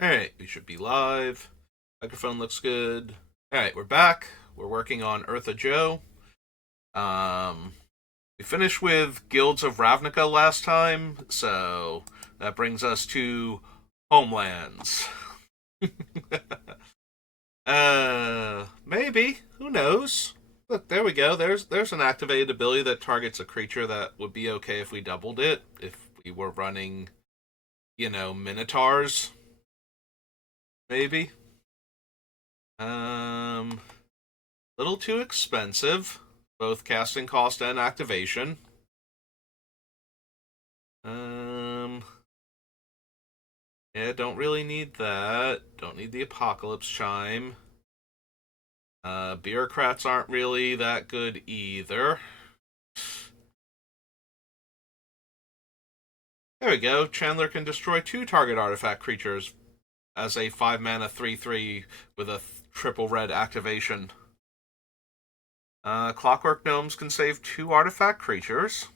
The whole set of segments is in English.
Alright, we should be live. Microphone looks good. Alright, we're back. We're working on Ertha Joe. Um, we finished with Guilds of Ravnica last time, so that brings us to Homelands. Maybe. Who knows? Look, there we go. There's an activated ability that targets a creature that would be okay if we doubled it, if we were running, Minotaurs, maybe. Um, Little too expensive, both casting cost and activation. Um, yeah, don't really need that. Don't need the Apocalypse Chime. Bureaucrats aren't really that good either. There we go. Chandler can destroy two target artifact creatures as a 5 mana 3/3 with a triple red activation. Clockwork Gnomes can save two artifact creatures.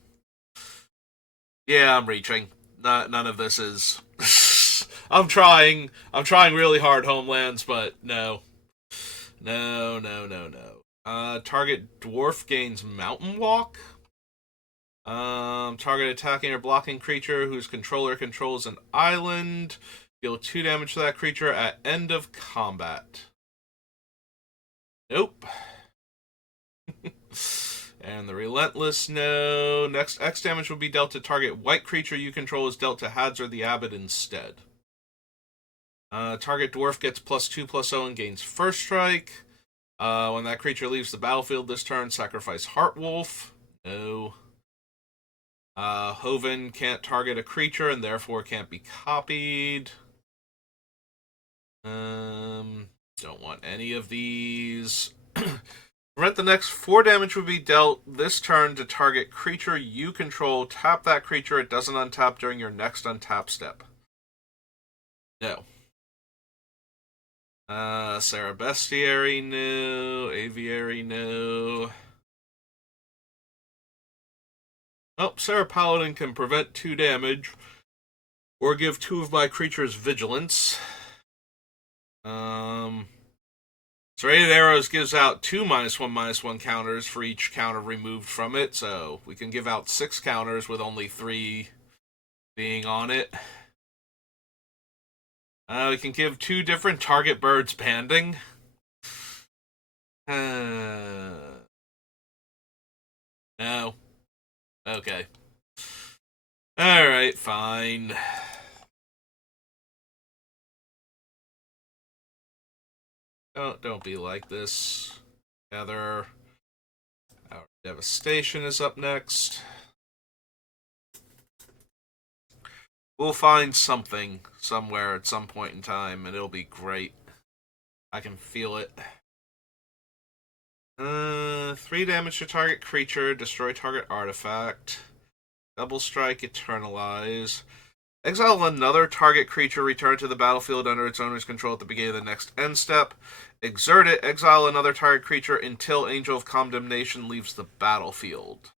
Yeah, I'm reaching. None of this is. I'm trying. I'm trying really hard, Homelands, but no. No, no, no, no. Target dwarf gains Mountain Walk. Target attacking or blocking creature whose controller controls an island. Deal 2 damage to that creature at end of combat. Nope. And the Relentless, no. Next X damage will be dealt to target white creature you control is dealt to Hads or the Abbot instead. Target dwarf gets +2/+0 and gains first strike. When that creature leaves the battlefield this turn, sacrifice Heartwolf. No. Hoven can't target a creature and therefore can't be copied. Don't want any of these. Prevent the next 4 damage would be dealt this turn to target creature you control. Tap that creature. It doesn't untap during your next untap step. No. Sarah Bestiary, no. Aviary, no. Oh, Sarah Paladin can prevent 2 damage or give 2 of my creatures vigilance. Serrated Arrows gives out 2 -1/-1 counters for each counter removed from it, so we can give out 6 counters with only 3 being on it. We can give 2 different target birds banding. No. Okay. Alright, fine. Don't be like this. Heather. Our Devastation is up next. We'll find something somewhere at some point in time, and it'll be great. I can feel it. 3 damage to target creature, destroy target artifact. Double strike, eternalize. Exile another target creature, return to the battlefield under its owner's control at the beginning of the next end step. Exert it, exile another target creature until Angel of Condemnation leaves the battlefield.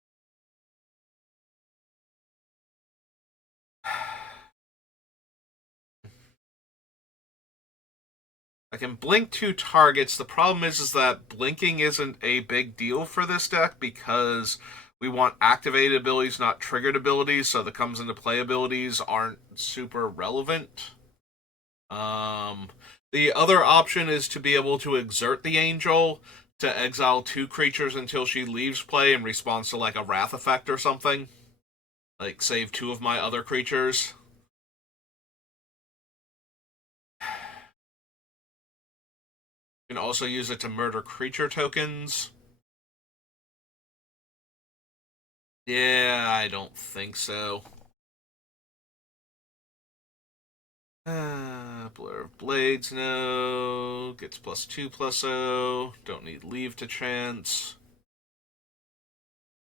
I can blink 2 targets. The problem is that blinking isn't a big deal for this deck because we want activated abilities, not triggered abilities, so the comes into play abilities aren't super relevant. The other option is to be able to exert the Angel to exile 2 creatures until she leaves play in response to like a Wrath effect or something. Like save 2 of my other creatures. You can also use it to murder creature tokens. Yeah, I don't think so. Blur of Blades, no. Gets +2/+0. Don't need leave to chance.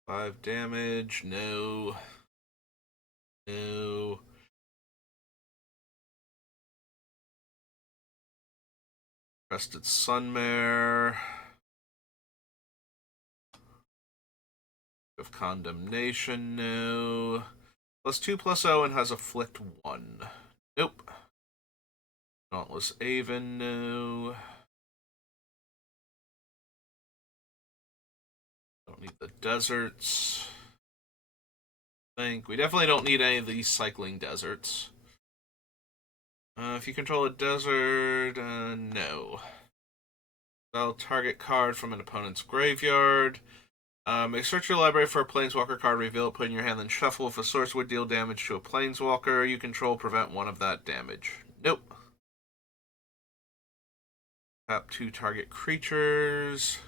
5 damage, no. No. Crested Sunmare. Of Condemnation, no. +2/+0 and has Afflict 1. Nope. Dauntless Aven, no. Don't need the deserts. I think we definitely don't need any of these cycling deserts. If you control a desert, no. I'll target card from an opponent's graveyard. May search your library for a Planeswalker card, reveal it, put it in your hand, then shuffle. If a source would deal damage to a Planeswalker you control, prevent one of that damage. Nope. Tap 2 target creatures.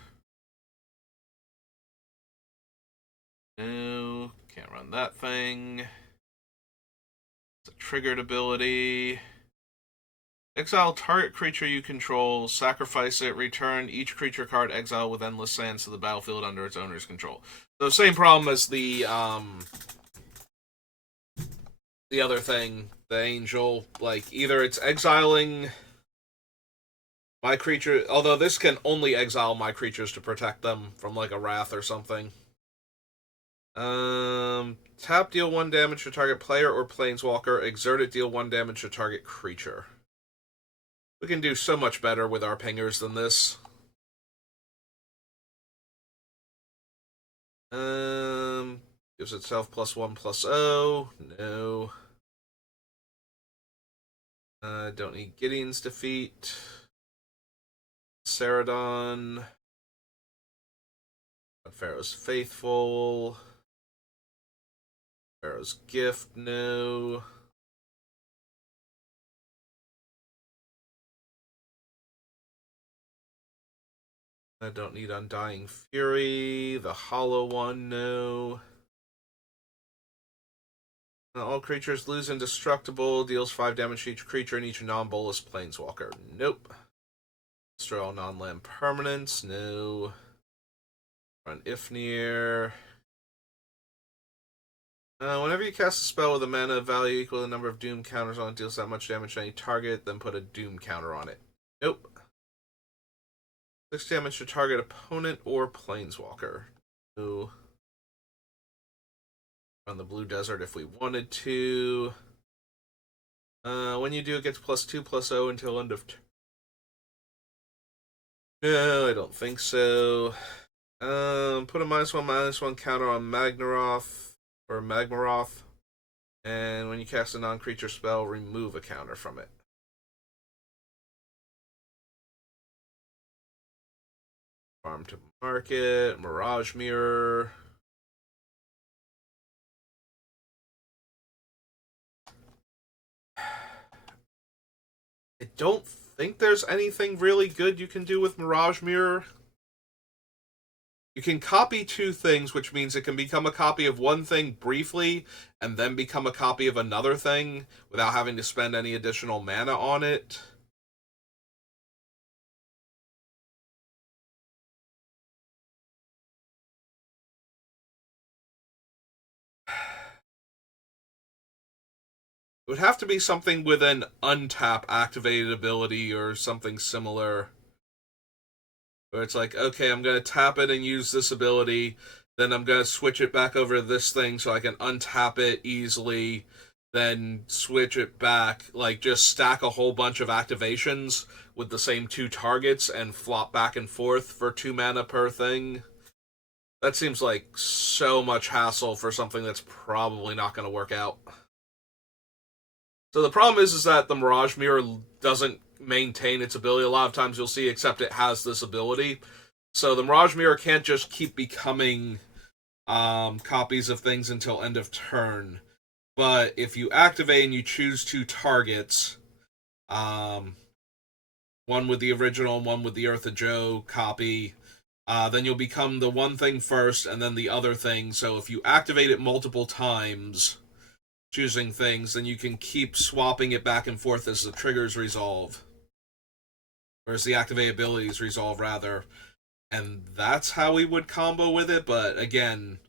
No, can't run that thing. It's a triggered ability. Exile target creature you control, sacrifice it, return each creature card exile with endless sands to the battlefield under its owner's control. So same problem as the other thing, the angel. Like, either it's exiling my creature, although this can only exile my creatures to protect them from like a wrath or something. Tap, deal 1 damage to target player or planeswalker. Exert it, deal 1 damage to target creature. We can do so much better with our pingers than this. Gives itself +1/+0. No. Don't need Gideon's Defeat. Ceradon. Pharaoh's Faithful. Pharaoh's Gift, no. I don't need Undying Fury. The Hollow One, no. All creatures lose indestructible. Deals 5 damage to each creature and each non-bolus planeswalker. Nope. Destroy all non-land permanents. No. Run Ifnir. Whenever you cast a spell with a mana value equal to the number of Doom counters on it, deals that much damage to any target, then put a Doom counter on it. Nope. 6 damage to target opponent or planeswalker. No. On the blue desert if we wanted to. When you do, it gets +2/+0 until end of turn. No, I don't think so. Put a -1/-1 counter on Magnaroth or Magmaroth, and when you cast a non-creature spell, remove a counter from it. Farm to Market, Mirage Mirror. I don't think there's anything really good you can do with Mirage Mirror. You can copy 2 things, which means it can become a copy of one thing briefly and then become a copy of another thing without having to spend any additional mana on it. It would have to be something with an untap activated ability or something similar. Where it's like, okay, I'm going to tap it and use this ability, then I'm going to switch it back over to this thing so I can untap it easily, then switch it back. Like, just stack a whole bunch of activations with the same 2 targets and flop back and forth for 2 mana per thing. That seems like so much hassle for something that's probably not going to work out. So the problem is that the Mirage Mirror doesn't maintain its ability. A lot of times you'll see, except it has this ability. So the Mirage Mirror can't just keep becoming copies of things until end of turn. But if you activate and you choose 2 targets, one with the original and one with the Ertha Joe copy, then you'll become the one thing first and then the other thing. So if you activate it multiple times, choosing things, then you can keep swapping it back and forth as the triggers resolve. Or as the activate abilities resolve, rather. And that's how we would combo with it, but again,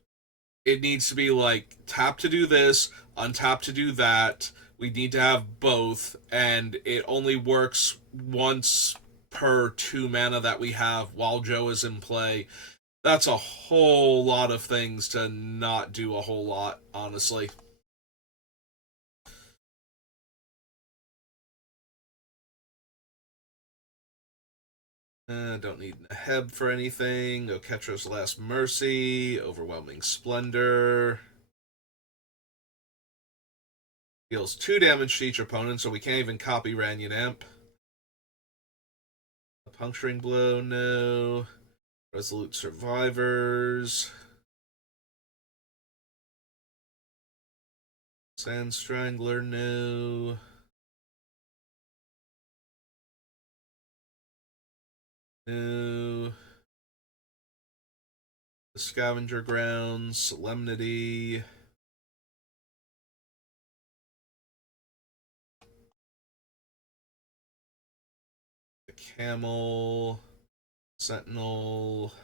it needs to be like, tap to do this, untap to do that. We need to have both, and it only works once per 2 mana that we have while Joe is in play. That's a whole lot of things to not do a whole lot, honestly. Don't need Neheb for anything. Oketra's Last Mercy. Overwhelming Splendor. Deals 2 damage to each opponent, so we can't even copy Ranyanamp. A Puncturing Blow, no. Resolute Survivors. Sand Strangler, no. No. The Scavenger Grounds, Solemnity. The Camel. Sentinel.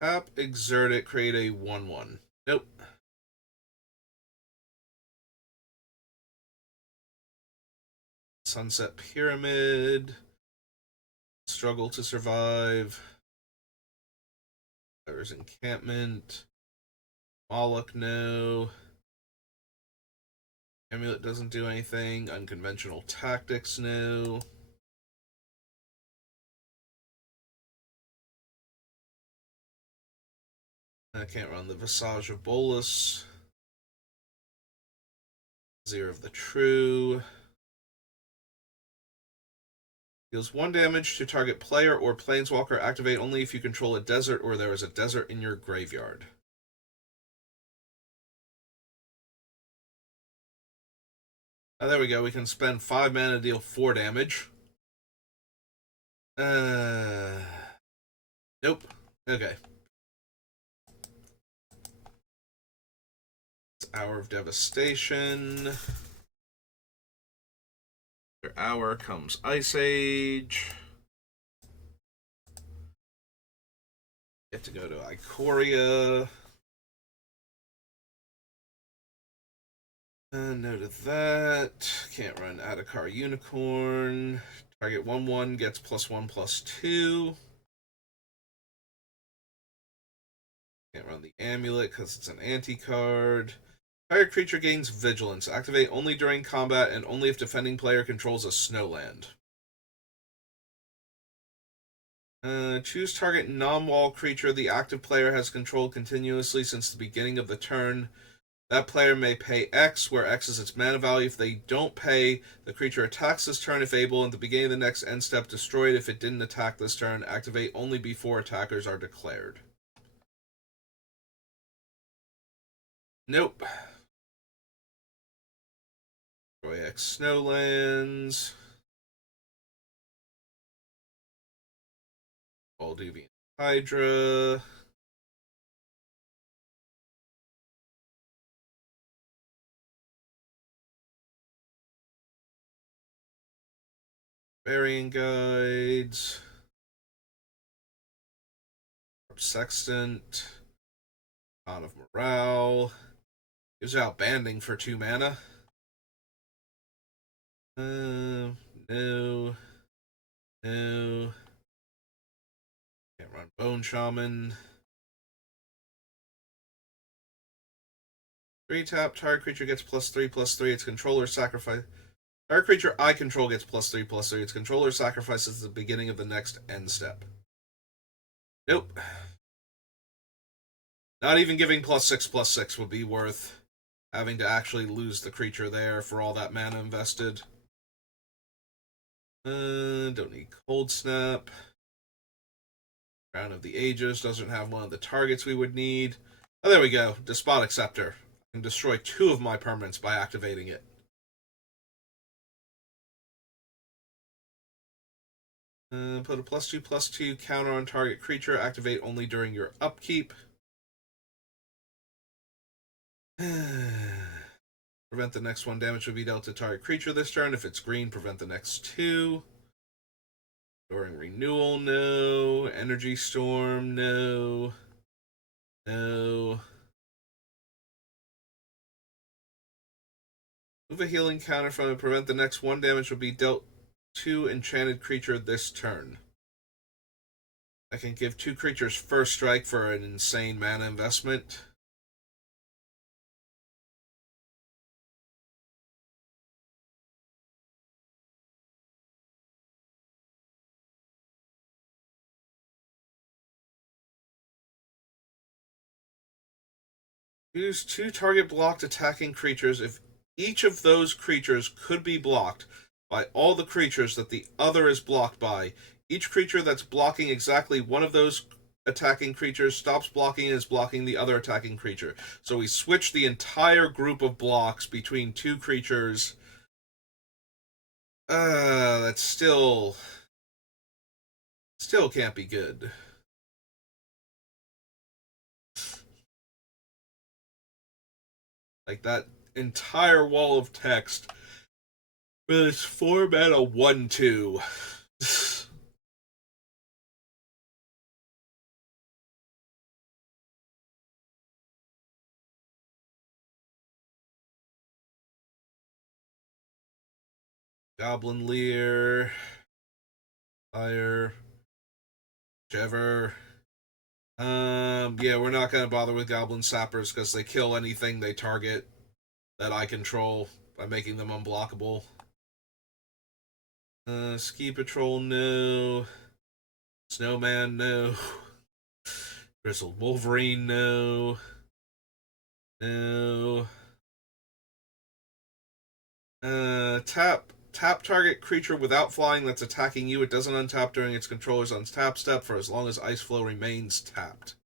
Tap, exert it, create a 1/1. Nope. Sunset Pyramid. Struggle to survive. There's Encampment. Moloch, no. Amulet doesn't do anything. Unconventional Tactics, no. I can't run the Visage of Bolus. Zero of the True. Deals 1 damage to target player or planeswalker. Activate only if you control a desert or there is a desert in your graveyard. Oh, there we go. We can spend 5 mana to deal 4 damage. Nope. Okay. It's Hour of Devastation. After Hour comes Ice Age. Get to go to Ikoria. No to that. Can't run Adakar Unicorn. Target 1/1 gets +1/+2. Can't run the Amulet because it's an anti-card. Target creature gains Vigilance. Activate only during combat and only if defending player controls a snowland. Choose target non-wall creature the active player has controlled continuously since the beginning of the turn. That player may pay X, where X is its mana value. If they don't pay, the creature attacks this turn if able, and at the beginning of the next end step, destroy it if it didn't attack this turn. Activate only before attackers are declared. Nope. Destroy X Snowlands. Valdivian Hydra. Burying Guides. Sextant. Con of Morale. Gives out Banding for 2 mana. No. No. Can't run Bone Shaman. 3 tap, target creature gets +3/+3. Its controller sacrifice. Target creature I control gets +3/+3. Its controller sacrifices at the beginning of the next end step. Nope. Not even giving +6/+6 would be worth having to actually lose the creature there for all that mana invested. Don't need Cold Snap. Crown of the Ages doesn't have one of the targets we would need. Oh, there we go. Despotic Scepter. I can destroy 2 of my permanents by activating it. Put a +2/+2 counter on target creature. Activate only during your upkeep. Prevent the next 1 damage to be dealt to target creature this turn. If it's green, prevent the next 2. During renewal, no. Energy Storm, no. No. Move a healing counter from it. Prevent the next 1 damage will be dealt to enchanted creature this turn. I can give 2 creatures first strike for an insane mana investment. Choose 2 target blocked attacking creatures if each of those creatures could be blocked by all the creatures that the other is blocked by. Each creature that's blocking exactly one of those attacking creatures stops blocking and is blocking the other attacking creature. So we switch the entire group of blocks between 2 creatures. That's still can't be good. Like that entire wall of text with its 4 mana 1/2. Goblin Leer, Fire, whichever. Yeah, we're not gonna bother with Goblin Sappers because they kill anything they target that I control by making them unblockable. Ski Patrol, no. Snowman, no. Grizzled Wolverine, no. No. Tap target creature without flying that's attacking you. It doesn't untap during its controller's untap step for as long as Ice Flow remains tapped.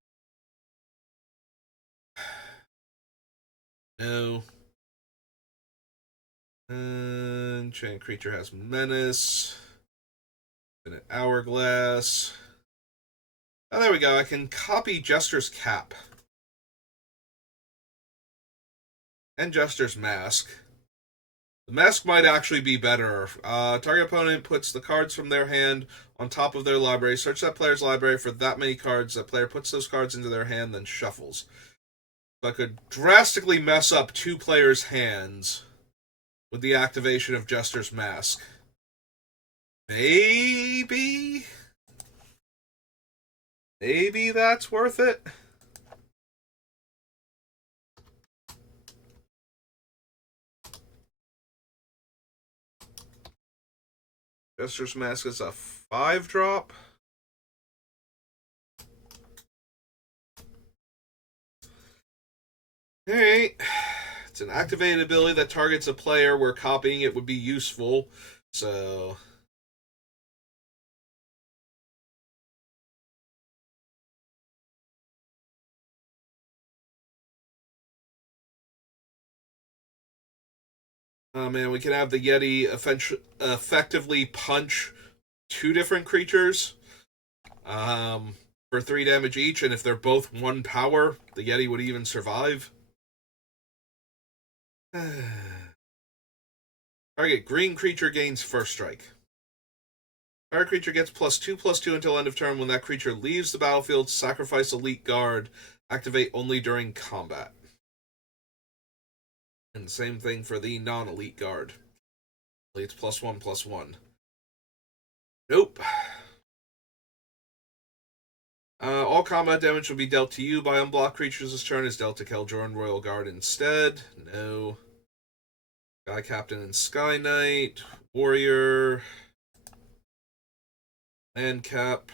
No. Enchant creature has menace. Infinite hourglass. Oh, there we go. I can copy Jester's cap and Jester's mask. The mask might actually be better. Target opponent puts the cards from their hand on top of their library. Search that player's library for that many cards. That player puts those cards into their hand, then shuffles. So I could drastically mess up 2 players' hands with the activation of Jester's mask. Maybe that's worth it. Jester's mask is a 5-drop. Alright. It's an activated ability that targets a player where copying it would be useful. So oh man, we can have the Yeti effectively punch 2 different creatures for 3 damage each, and if they're both 1 power, the Yeti would even survive. Target green creature gains first strike. Target creature gets +2/+2 until end of turn. When that creature leaves the battlefield, sacrifice elite guard. Activate only during combat. And the same thing for the non-elite guard. It's +1/+1. Nope. All combat damage will be dealt to you by unblocked creatures this turn is dealt to Keldron Royal Guard instead. No. Sky Captain and Sky Knight. Warrior. Land Cap.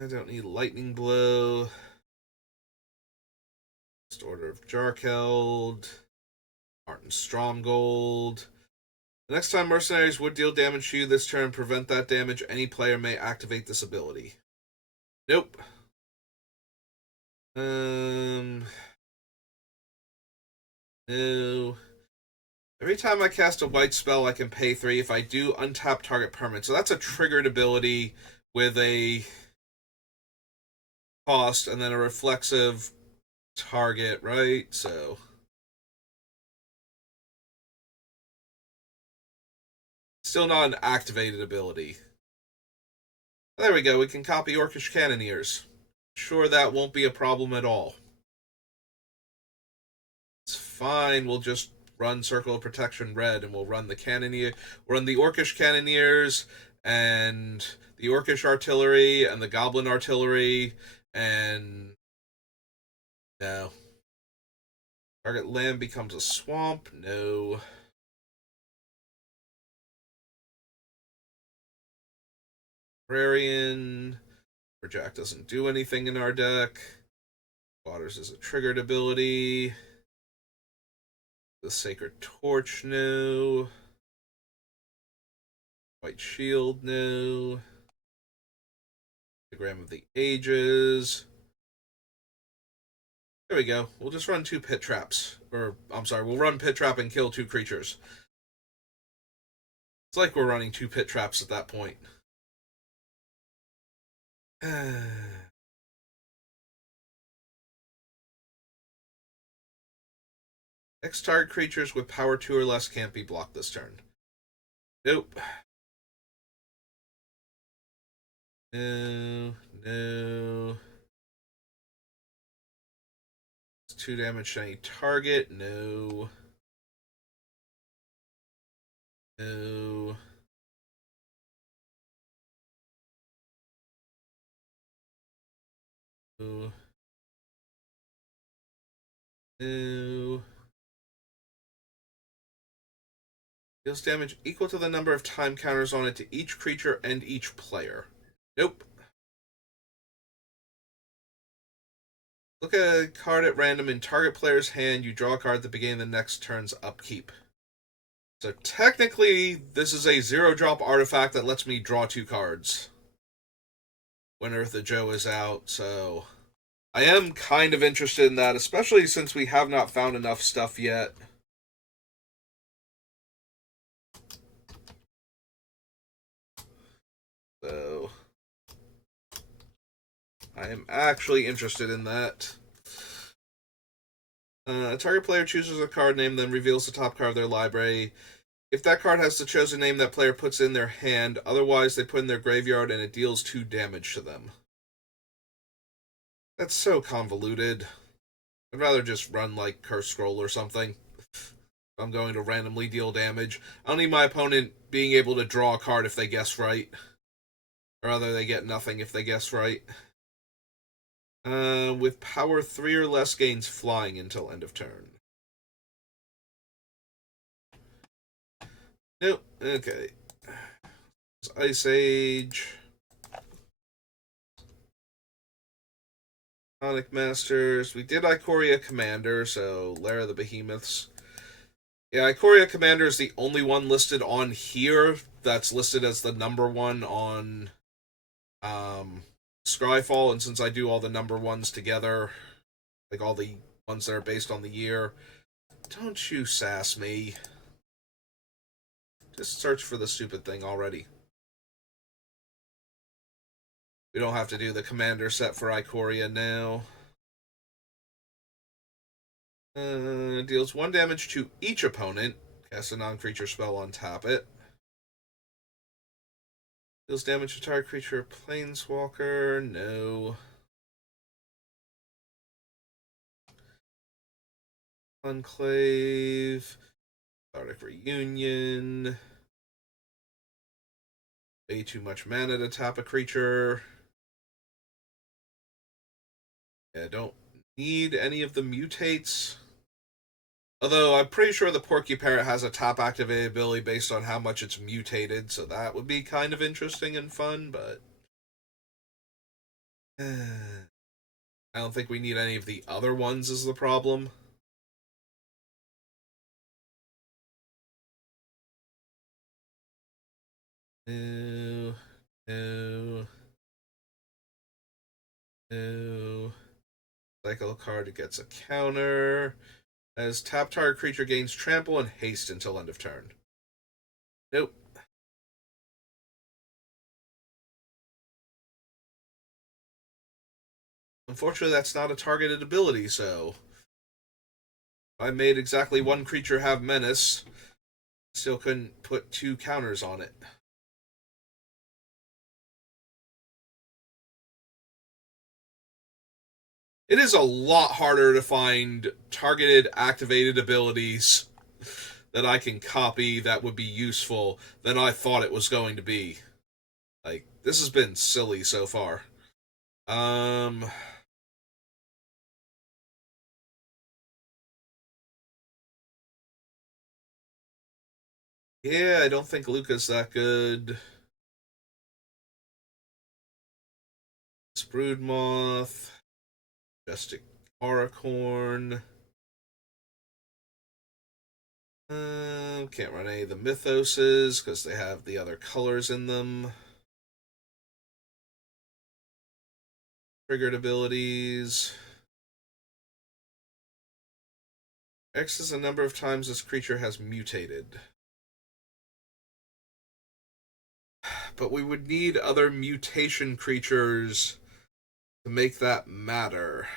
I don't need Lightning Blow. Just Order of Jarkeld. Martin Stromgold. The next time mercenaries would deal damage to you this turn, prevent that damage. Any player may activate this ability. Nope. No. Every time I cast a white spell, I can pay 3 if I do untap target permanent. So that's a triggered ability with a cost and then a reflexive target, right? So still not an activated ability. There we go. We can copy Orcish Cannoneers. Sure, that won't be a problem at all. It's fine. We'll just run Circle of Protection red, and we'll run the Cannoneer. We'll run the Orcish Cannoneers and the Orcish Artillery and the Goblin Artillery, and no. Target land becomes a swamp. No. Librarian. Jack doesn't do anything in our deck. Waters is a triggered ability. The Sacred Torch, no. White Shield, no. Diagram of the Ages. There we go. We'll just run 2 Pit Traps. Or, I'm sorry, we'll run Pit Trap and kill 2 creatures. It's like we're running 2 Pit Traps at that point. X target creatures with power 2 or less can't be blocked this turn. Nope. No. No. It's 2 damage to any target. No. No. No. No. Deals damage equal to the number of time counters on it to each creature and each player. Nope. Look at a card at random in target player's hand. You draw a card at the beginning of the next turn's upkeep. So technically, this is a 0-drop artifact that lets me draw 2 cards when Ertha Joe is out, so I am kind of interested in that, especially since we have not found enough stuff yet. So I am actually interested in that. A target player chooses a card name, then reveals the top card of their library. If that card has the chosen name, that player puts in their hand. Otherwise, they put in their graveyard, and it deals 2 damage to them. That's so convoluted. I'd rather just run, like, Curse Scroll or something. I'm going to randomly deal damage. I don't need my opponent being able to draw a card if they guess right. Or rather, they get nothing if they guess right. With power 3 or less, gains flying until end of turn. Nope. Okay. Ice Age. Sonic Masters. We did Ikoria Commander, so Lair of the Behemoths. Yeah, Ikoria Commander is the only one listed on here that's listed as the number 1 on Scryfall, and since I do all the number 1s together, like all the ones that are based on the year, don't you sass me. Just search for the stupid thing already. We don't have to do the commander set for Ikoria now. Deals 1 damage to each opponent. Cast a non-creature spell on tap it. Deals damage to target creature planeswalker. No. Enclave. Cathartic Reunion. Way too much mana to tap a creature. Yeah, don't need any of the mutates. Although I'm pretty sure the Porky Parrot has a top activated ability based on how much it's mutated, so that would be kind of interesting and fun, but I don't think we need any of the other ones is the problem. No, no, no. Cycle a card, it gets a counter. As tap target creature gains trample and haste until end of turn. Nope. Unfortunately, that's not a targeted ability, so I made exactly 1 creature have menace. Still couldn't put 2 counters on it. It is a lot harder to find targeted activated abilities that I can copy that would be useful than I thought it was going to be. Like, this has been silly so far. Yeah, I don't think Luca's that good. Broodmoth, Majestic Auricorn. Can't run any of the Mythoses because they have the other colors in them. Triggered abilities. X is the number of times this creature has mutated. But we would need other mutation creatures to make that matter.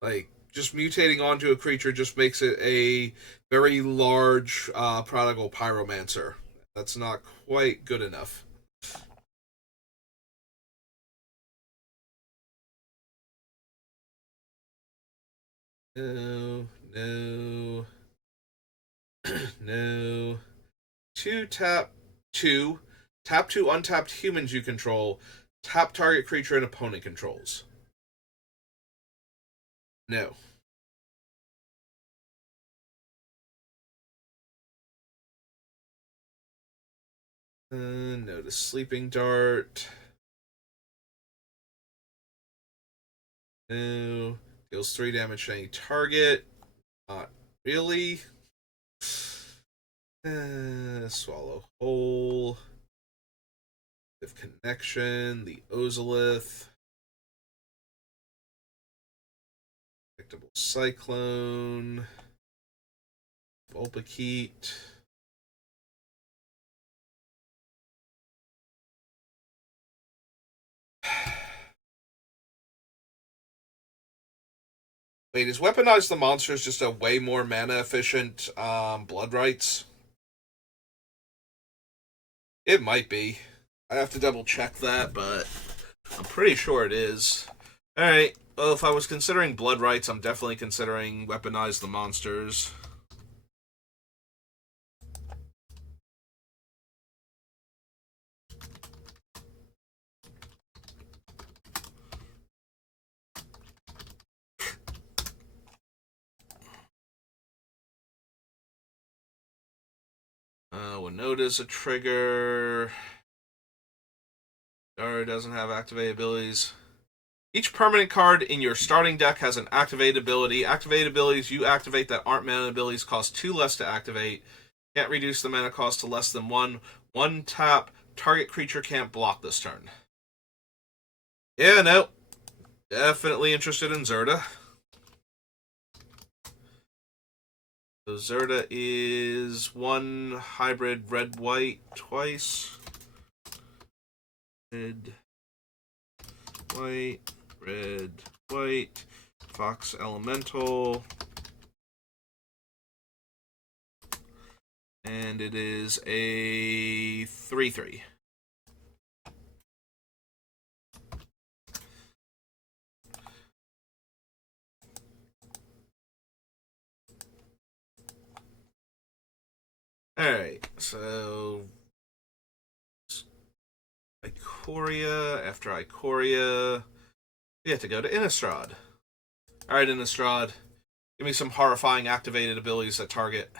Like, just mutating onto a creature just makes it a very large prodigal pyromancer. That's not quite good enough. No, no, no. Two. Tap two untapped humans you control. Tap target creature and opponent controls. No. No to Sleeping Dart. No. Deals 3 damage to any target. Not really. Swallow Whole. With Connection. The Ozolith. Predictable Cyclone. Vulpikeet. Wait, is Weaponize the Monsters just a way more mana efficient Blood Rights? It might be. I have to double check that, but I'm pretty sure it is. Alright, well, if I was considering Blood Rights, I'm definitely considering Weaponize the Monsters. Winota's a trigger. Dara doesn't have activate abilities. Each permanent card in your starting deck has an activate ability. Activate abilities you activate that aren't mana abilities cost 2 less to activate. Can't reduce the mana cost to less than 1. 1 tap. Target creature can't block this turn. Yeah, no. Definitely interested in Zerta. So Zerta is 1 hybrid red-white twice. Red, white, red, white. Fox Elemental. And it is a 3/3. Alright, so Ikoria. After Ikoria, we have to go to Innistrad. Alright, Innistrad. Give me some horrifying activated abilities that target.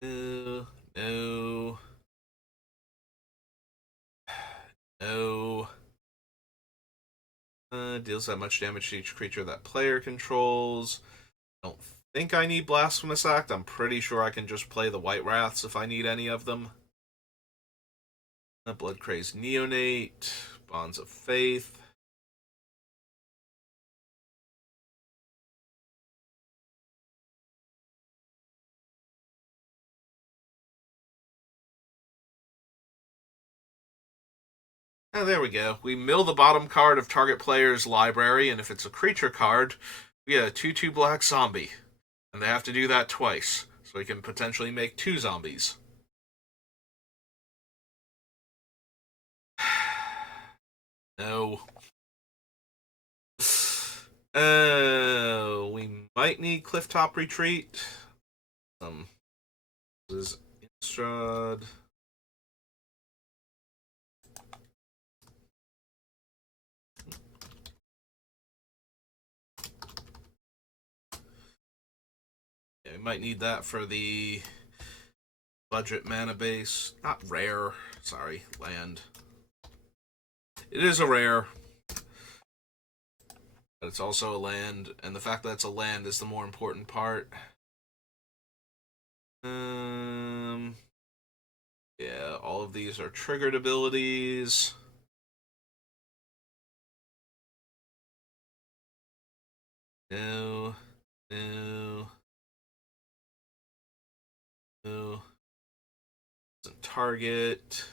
No. No. No. Deals that much damage to each creature that player controls. Don't think I need Blasphemous Act. I'm pretty sure I can just play the White Wraths if I need any of them. Blood Crazed Neonate. Bonds of Faith. Oh, there we go. We mill the bottom card of target player's library, and if it's a creature card, we get a 2/2 black zombie. And they have to do that twice, so we can potentially make 2 zombies. No. We might need Clifftop Retreat. This is Innistrad. I might need that for the budget mana base. Not rare. Sorry, land. It is a rare. But it's also a land, and the fact that it's a land is the more important part. Yeah, all of these are triggered abilities. No, no, no. Doesn't target.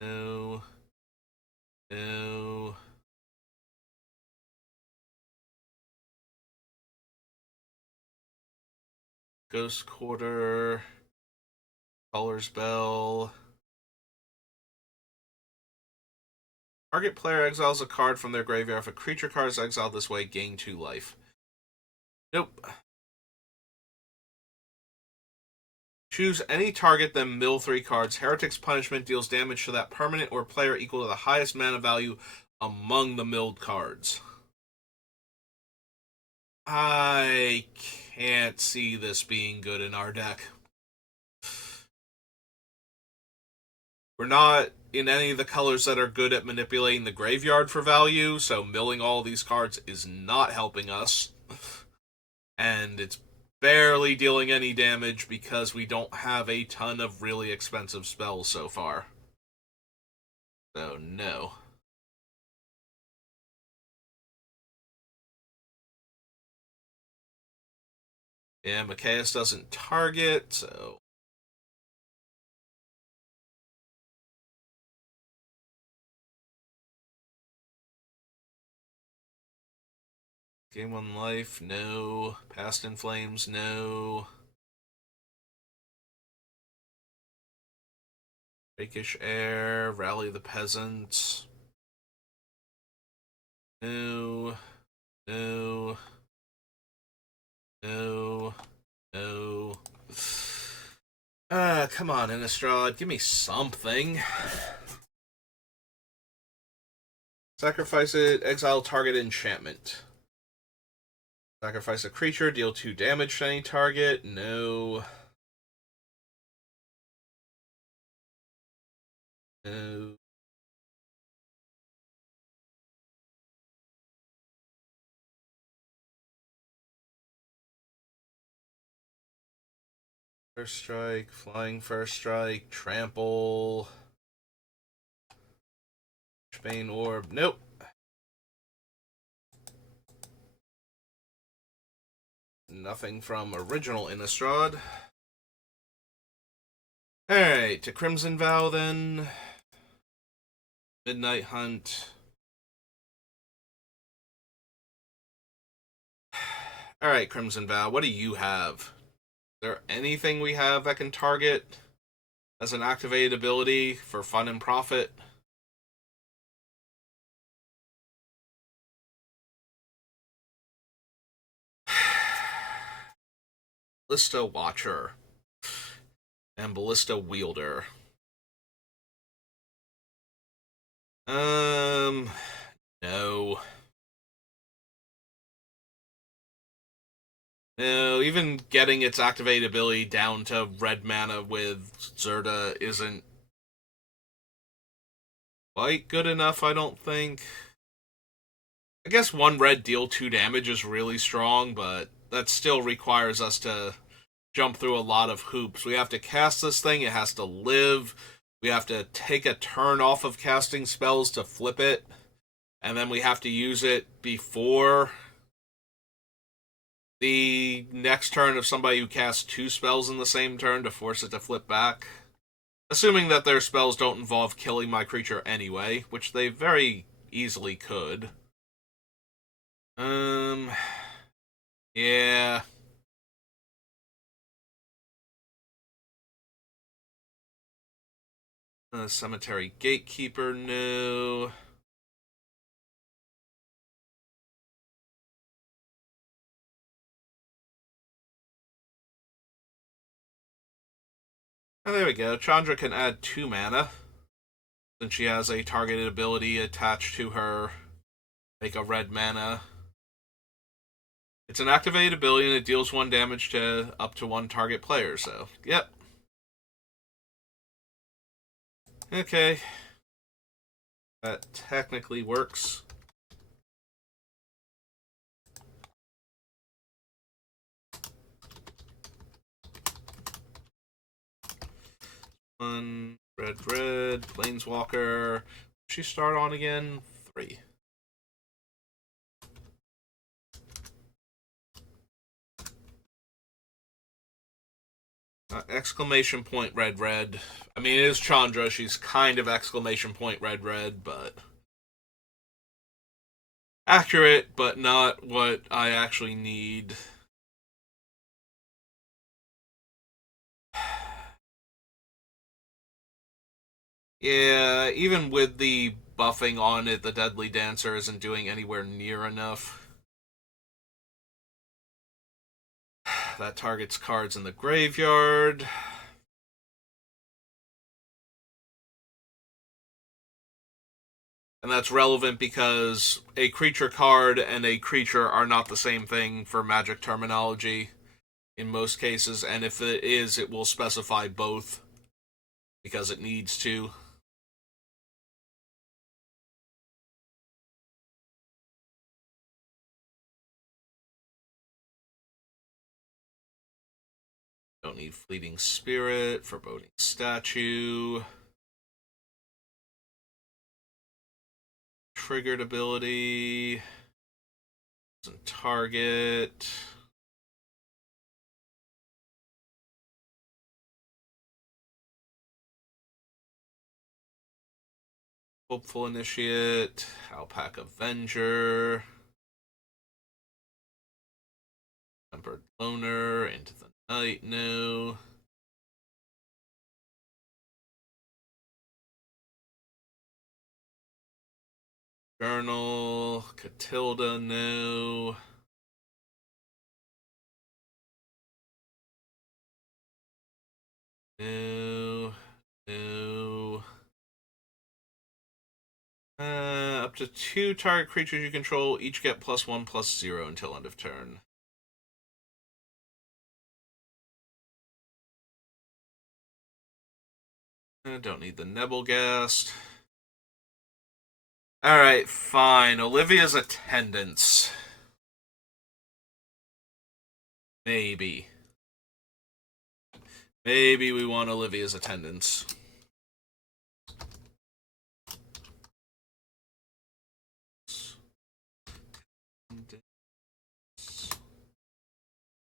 No, no. Ghost Quarter. Color's Bell. Target player exiles a card from their graveyard. If a creature card is exiled this way, gain 2 life. Nope. Choose any target, then mill 3 cards. Heretic's Punishment deals damage to that permanent or player equal to the highest mana value among the milled cards. I can't see this being good in our deck. We're not in any of the colors that are good at manipulating the graveyard for value, so milling all these cards is not helping us. And it's barely dealing any damage because we don't have a ton of really expensive spells so far. So, no. Yeah, Mikaeus doesn't target, so... Game 1 life, no. Past in Flames, no. Rakish Air, Rally the Peasants. No. No. No. No. Come on, Innistrad, give me something. Sacrifice it, exile target enchantment. Sacrifice a creature, deal 2 damage to any target. No. No. First strike, flying first strike, trample. Bane Orb, nope. Nothing from original Innistrad. Alright, to Crimson Vow then. Midnight Hunt. Alright, Crimson Vow, what do you have? Is there anything we have that can target as an activated ability for fun and profit? Ballista Watcher and Ballista Wielder. No. No, even getting its activated ability down to red mana with Zerta isn't quite good enough, I don't think. I guess 1 red deal 2 damage is really strong, but that still requires us to jump through a lot of hoops. We have to cast this thing, it has to live. We have to take a turn off of casting spells to flip it, and then we have to use it before the next turn of somebody who casts 2 spells in the same turn to force it to flip back. Assuming that their spells don't involve killing my creature anyway, which they very easily could. Yeah. Cemetery Gatekeeper, no. Oh, there we go. Chandra can add 2 mana, since she has a targeted ability attached to her Make a red mana. It's an activated ability and it deals 1 damage to up to 1 target player, so, yep. Okay. That technically works. One, red, Planeswalker. She start on again? 3. Exclamation point, red. I mean, it is Chandra. She's kind of exclamation point, red, but accurate, but not what I actually need. Yeah, even with the buffing on it, the Deadly Dancer isn't doing anywhere near enough. That targets cards in the graveyard. And that's relevant because a creature card and a creature are not the same thing for Magic terminology in most cases, and if it is, it will specify both because it needs to. Don't need Fleeting Spirit, Foreboding Statue. Triggered ability. Doesn't target. Hopeful Initiate. Alpaca Avenger. Tempered Loner. Into the Night. No. Journal. Catilda. No. No. No. Up to 2 target creatures you control each get +1/+0 until end of turn. Don't need the Nebelgast. Alright, fine. Olivia's Attendance. Maybe. Maybe we want Olivia's Attendance.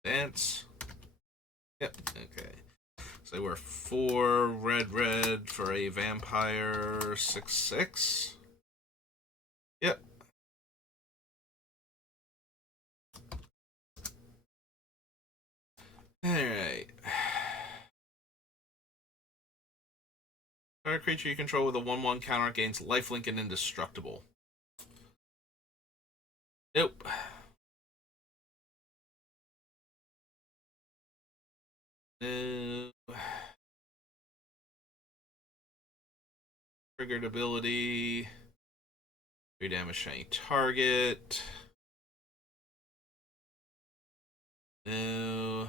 Dance. Yep, okay. So we're 4 red for a vampire 6/6. Yep. Alright. Target creature you control with a 1/1 counter gains lifelink and indestructible. Nope. No. Triggered ability. 3 damage to any target. No.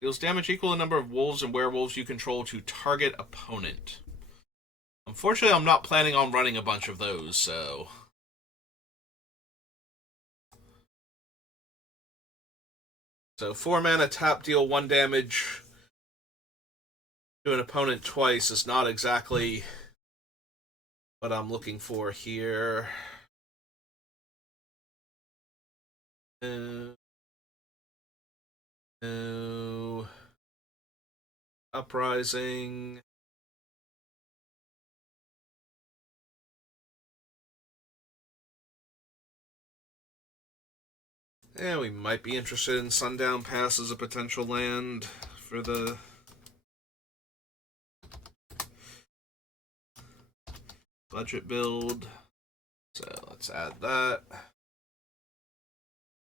Deals damage equal to the number of wolves and werewolves you control to target opponent. Unfortunately, I'm not planning on running a bunch of those, so... So 4 mana, tap, deal 1 damage to an opponent twice is not exactly what I'm looking for here. No. No. Uprising. Yeah, we might be interested in Sundown Pass as a potential land for the budget build. So let's add that.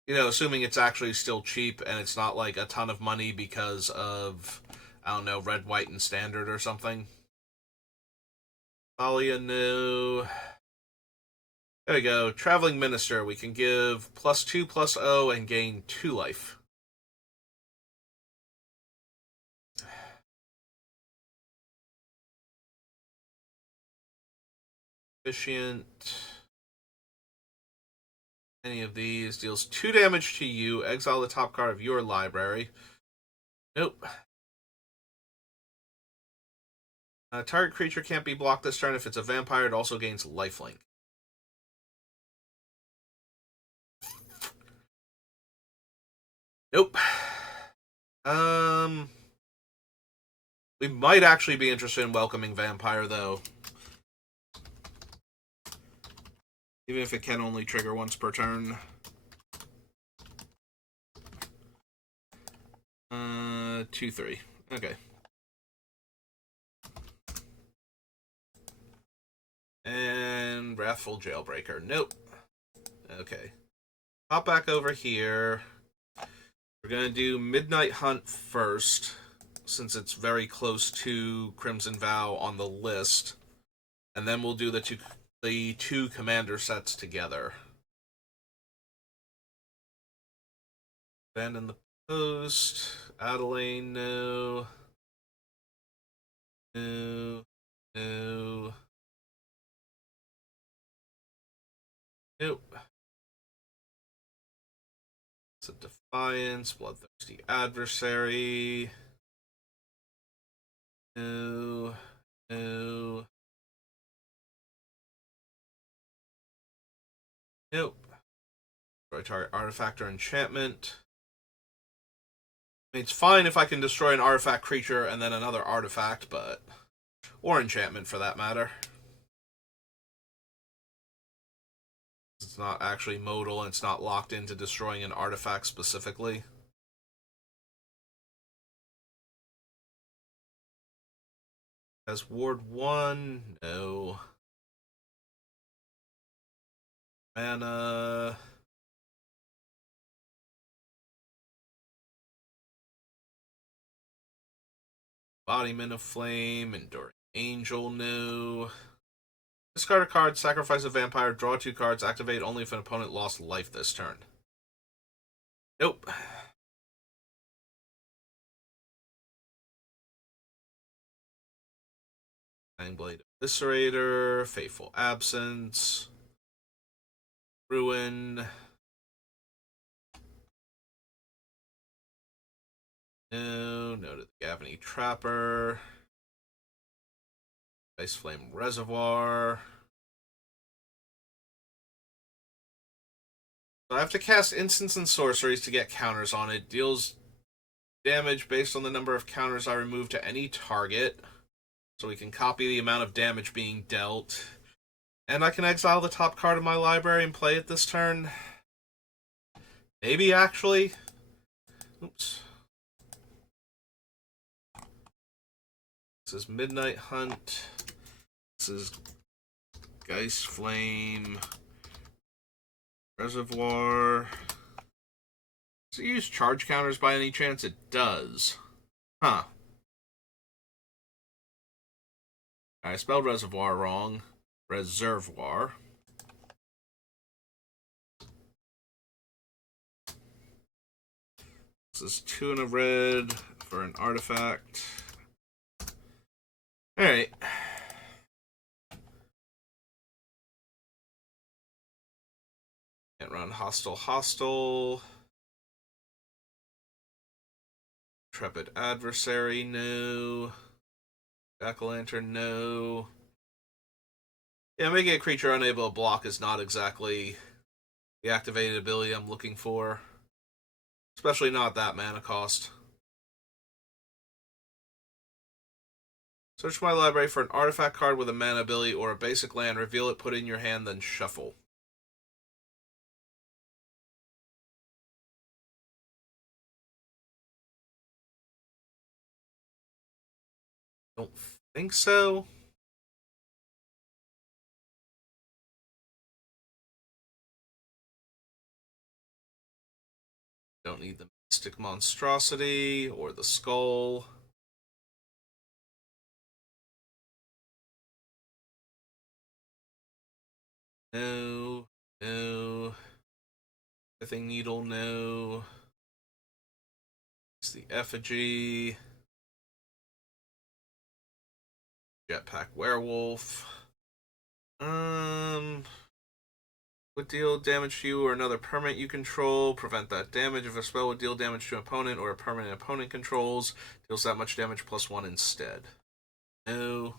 You know, assuming it's actually still cheap and it's not like a ton of money because of, I don't know, red, white, and standard or something. Thalia, no. There we go. Traveling Minister. We can give +2/+0 and gain 2 life. Efficient. Any of these deals 2 damage to you. Exile the top card of your library. Nope. Target creature can't be blocked this turn. If it's a vampire, it also gains lifelink. Nope. We might actually be interested in welcoming vampire, though. Even if it can only trigger once per turn. 2/3. Okay. And Wrathful Jailbreaker. Nope. Okay. Hop back over here. We're going to do Midnight Hunt first, since it's very close to Crimson Vow on the list. And then we'll do the two commander sets together. Abandon the Post. Adelaine, no. No. No. Nope. It's a Defiance, Bloodthirsty Adversary. No. No. Nope. Destroy target artifact or enchantment. I mean, it's fine if I can destroy an artifact creature and then another artifact, but... Or enchantment, for that matter. It's not actually modal, and it's not locked into destroying an artifact specifically. Has Ward 1? No. Mana... Embodiment of Flame, Enduring Angel, no. Discard a card, sacrifice a vampire, draw 2 cards, activate only if an opponent lost life this turn. Nope. Fangblade Eviscerator, Fateful Absence, Ruin. No, no to the Gavany Trapper. Ice Flame Reservoir. So I have to cast instants and sorceries to get counters on it. Deals damage based on the number of counters I remove to any target. So we can copy the amount of damage being dealt. And I can exile the top card of my library and play it this turn. Maybe, actually. Oops. This is Midnight Hunt. This is Geist Flame. Reservoir. Does it use charge counters by any chance? It does. Huh. I spelled reservoir wrong. Reservoir. This is 2 and a red for an artifact. Alright. Can't run hostile. Intrepid Adversary, no. Jack-o'-lantern, no. Yeah, making a creature unable to block is not exactly the activated ability I'm looking for. Especially not that mana cost. Search my library for an artifact card with a mana ability or a basic land, reveal it, put it in your hand, then shuffle. Don't think so. Don't need the Mystic Monstrosity or the Skull. No. No. Pithing Needle, no. It's the Effigy. Jetpack Werewolf. Would deal damage to you or another permanent you control. Prevent that damage. If a spell would deal damage to an opponent or a permanent opponent controls, deals that much damage +1 instead. No.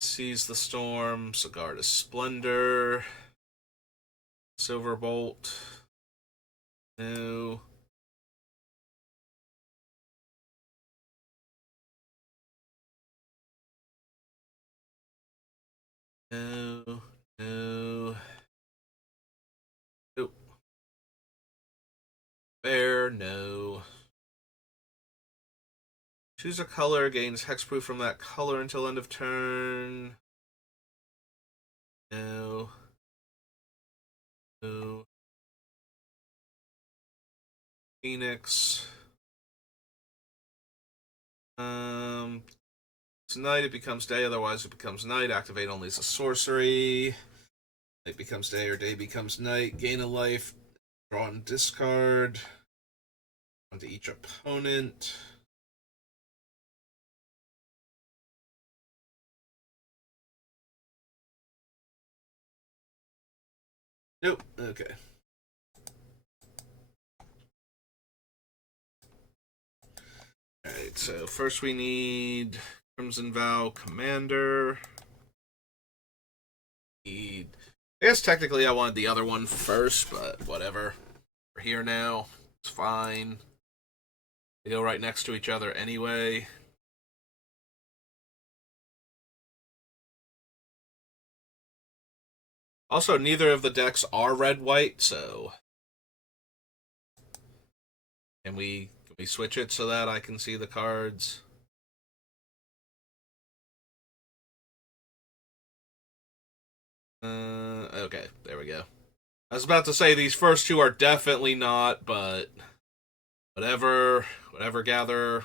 Seize the Storm. Sigarda's Splendor. Silverbolt. No. No. No. Nope. Bear, no. Choose a color, gains hexproof from that color until end of turn. No. No. Phoenix. Tonight it becomes day, otherwise it becomes night. Activate only as a sorcery. Night becomes day or day becomes night. Gain a life. Draw and discard. Onto each opponent. Nope. Okay. Alright, so first we need Crimson Vow Commander. I guess technically I wanted the other one first, but whatever. We're here now. It's fine. They go right next to each other anyway. Also, neither of the decks are red-white, so... Can we switch it so that I can see the cards? Okay, there we go. I was about to say these first two are definitely not, but whatever gather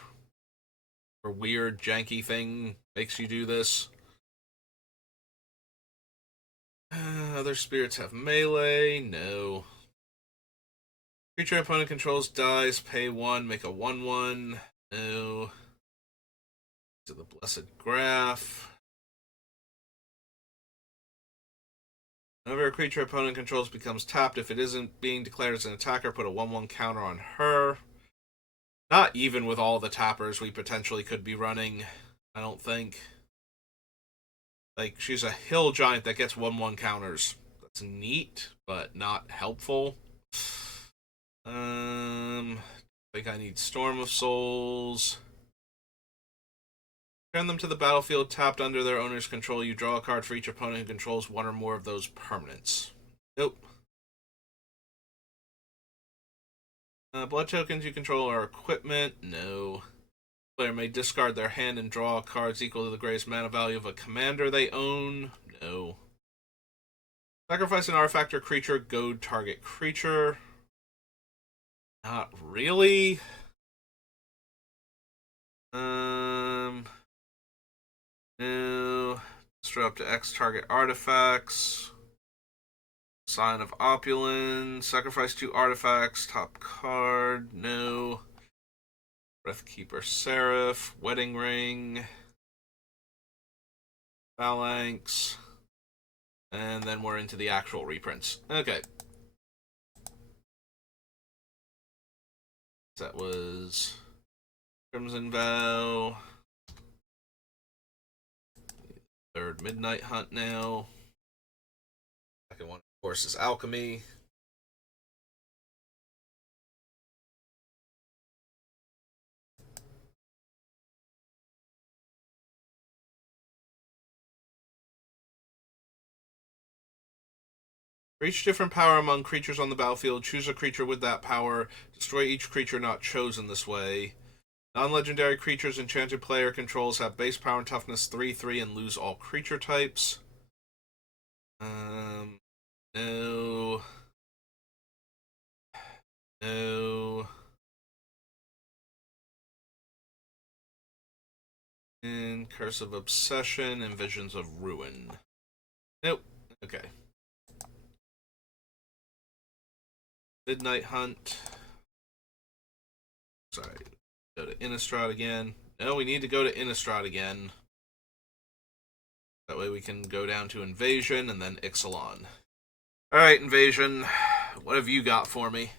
or weird janky thing makes you do this. Other spirits have melee. No. Creature opponent controls dies. Pay 1. Make a 1/1. No. To the Blessed Graph. Whenever a creature opponent controls becomes tapped, if it isn't being declared as an attacker, put a 1/1 counter on her. Not even with all the tappers we potentially could be running, I don't think. Like, she's a hill giant that gets 1/1 counters. That's neat, but not helpful. I think I need Storm of Souls. Turn them to the battlefield tapped under their owner's control. You draw a card for each opponent who controls one or more of those permanents. Nope. Blood tokens you control are equipment. No. Player may discard their hand and draw cards equal to the greatest mana value of a commander they own. No. Sacrifice an artifact or creature. Goad target creature. Not really. No. Disrupt X target artifacts. Sign of Opulence. Sacrifice 2 artifacts. Top card. No. Breathkeeper Seraph. Wedding Ring. Phalanx. And then we're into the actual reprints. Okay. That was Crimson Vow. Third Midnight Hunt now. Second one, of course, is Alchemy. For each different power among creatures on the battlefield, choose a creature with that power. Destroy each creature not chosen this way. Non-legendary creatures enchanted player controls have base power and toughness 3/3 and lose all creature types. No. No. And Curse of Obsession and Visions of Ruin. Nope. Okay. Midnight Hunt. Sorry. Go to Innistrad again. No, we need to go to Innistrad again. That way we can go down to Invasion and then Ixalan. Alright, Invasion. What have you got for me?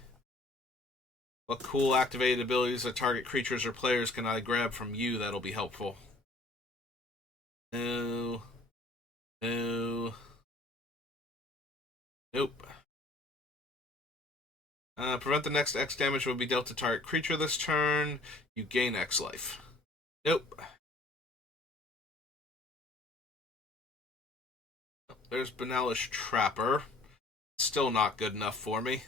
What cool activated abilities that target creatures or players can I grab from you that'll be helpful? No. No. Nope. Prevent the next X damage will be dealt to target creature this turn. You gain X life. Nope. There's Banalish Trapper. Still not good enough for me.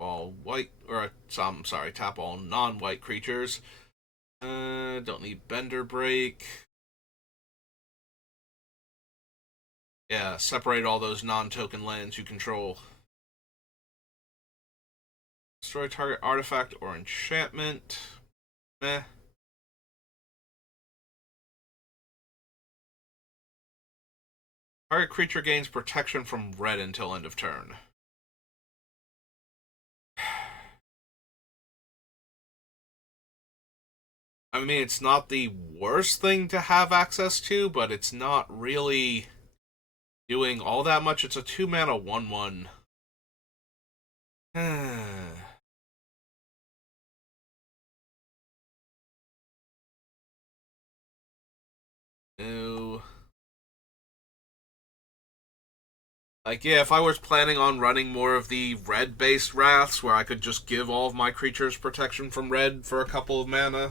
All white, or I'm sorry, tap all non-white creatures. Don't need Bender Break. Yeah, separate all those non-token lands you control. Destroy target artifact or enchantment. Meh. Target creature gains protection from red until end of turn. I mean, it's not the worst thing to have access to, but it's not really doing all that much. It's a 2-mana 1/1. No. Like, yeah, if I was planning on running more of the red-based Wraths, where I could just give all of my creatures protection from red for a couple of mana,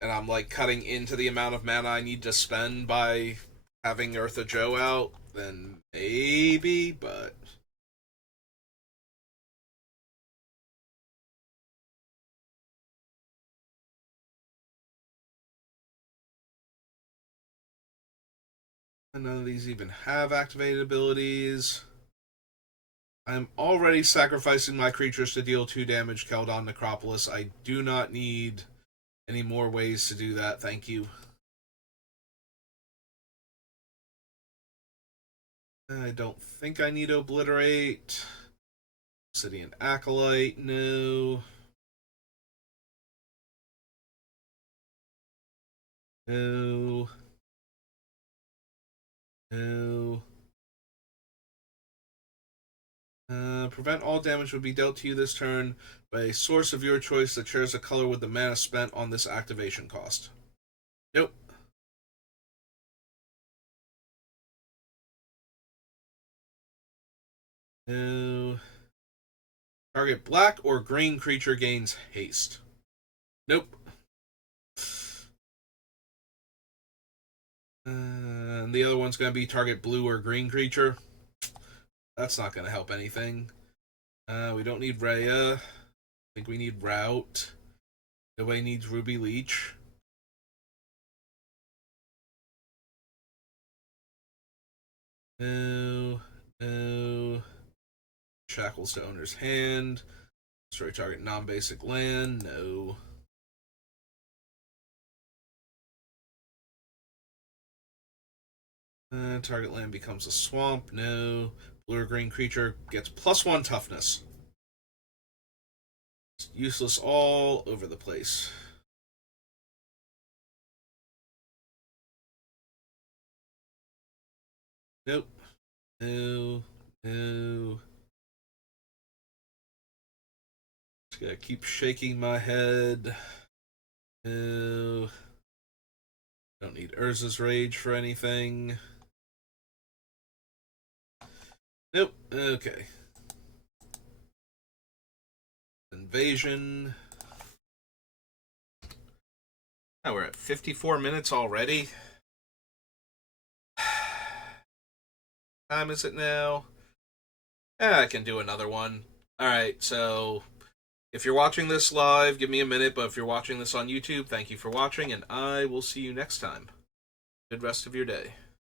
and I'm, like, cutting into the amount of mana I need to spend by having Ertha Joe out, then maybe, but... And none of these even have activated abilities. I'm already sacrificing my creatures to deal 2 damage, Keldon Necropolis. I do not need any more ways to do that, thank you. I don't think I need Obliterate. Obsidian Acolyte, no. No. No. Prevent all damage would be dealt to you this turn by a source of your choice that shares a color with the mana spent on this activation cost. Nope. No. Target black or green creature gains haste. Nope. And the other one's going to be target blue or green creature. That's not going to help anything. We don't need Rhea. I think we need Route. Nobody needs Ruby Leech. No. No. Shackles to owner's hand. Destroy target non-basic land. No. Target land becomes a swamp. No. Blue or green creature gets +1 toughness. It's useless all over the place. Nope. No. No. Just gotta keep shaking my head. No. Don't need Urza's Rage for anything. Nope. Okay. Invasion. Now we're at 54 minutes already. Time is it now? I can do another one. Alright, so if you're watching this live, give me a minute, but if you're watching this on YouTube, thank you for watching, and I will see you next time. Good rest of your day.